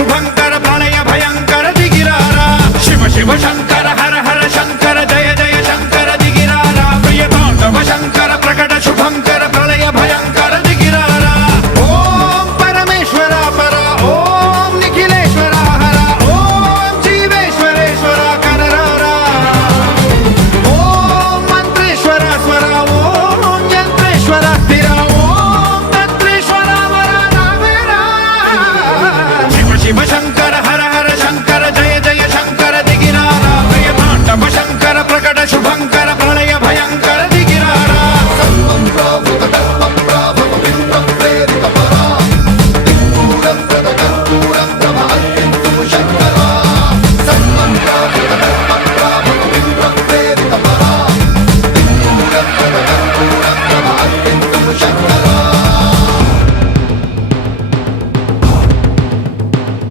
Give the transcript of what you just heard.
శుభంకర ప్రళయ భయంకర దిగిరారా శివ శివ శంకర హర హర శంకర జయ జయ శంకర దిగిరారా ప్రియ తాండవ శంకర ప్రకట శుభంకర ప్రళయ భయంకర దిగిరారా ఓం పరమేశ్వర పర ఓం నిఖిలేశ్వర హర ఓం జీవేశ్వరేశ్వర కరరారా ఓం మంత్రేశ్వర స్వర ఓం యంత్రేశ్వర స్థిర ఓం తంత్రేశ్వర వర నావేరా శివ శివ శంకర